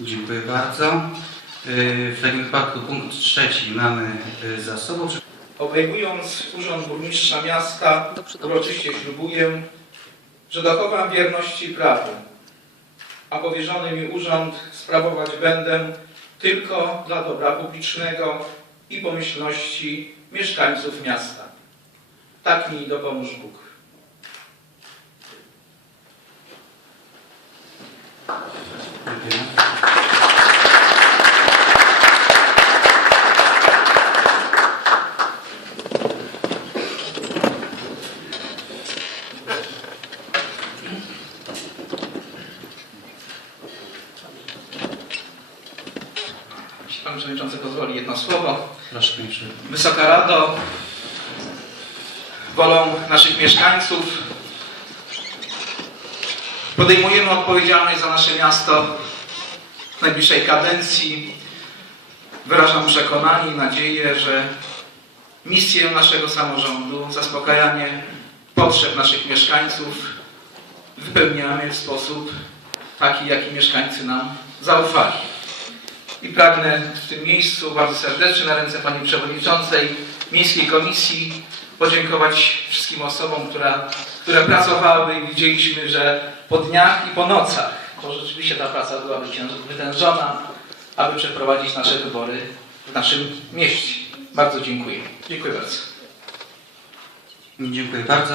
Dziękuję bardzo. Y, W takim wypadku punkt trzeci mamy y, za sobą. Obejmując urząd burmistrza miasta, uroczyście ślubuję, że dochowam wierności prawu, a powierzony mi urząd sprawować będę tylko dla dobra publicznego i pomyślności mieszkańców miasta. Tak mi dopomóż Bóg. Jeśli Pan Przewodniczący pozwoli jedno słowo. Proszę. Wysoka Rado, wolą naszych mieszkańców podejmujemy odpowiedzialność za nasze miasto w najbliższej kadencji. Wyrażam przekonanie i nadzieję, że misję naszego samorządu, zaspokajanie potrzeb naszych mieszkańców wypełniamy w sposób taki, jaki mieszkańcy nam zaufali. I pragnę w tym miejscu bardzo serdecznie na ręce Pani Przewodniczącej Miejskiej Komisji podziękować wszystkim osobom, która, które pracowały i widzieliśmy, że po dniach i po nocach, bo rzeczywiście ta praca była wytężona, aby przeprowadzić nasze wybory w naszym mieście. Bardzo dziękuję. Dziękuję bardzo. Dziękuję bardzo.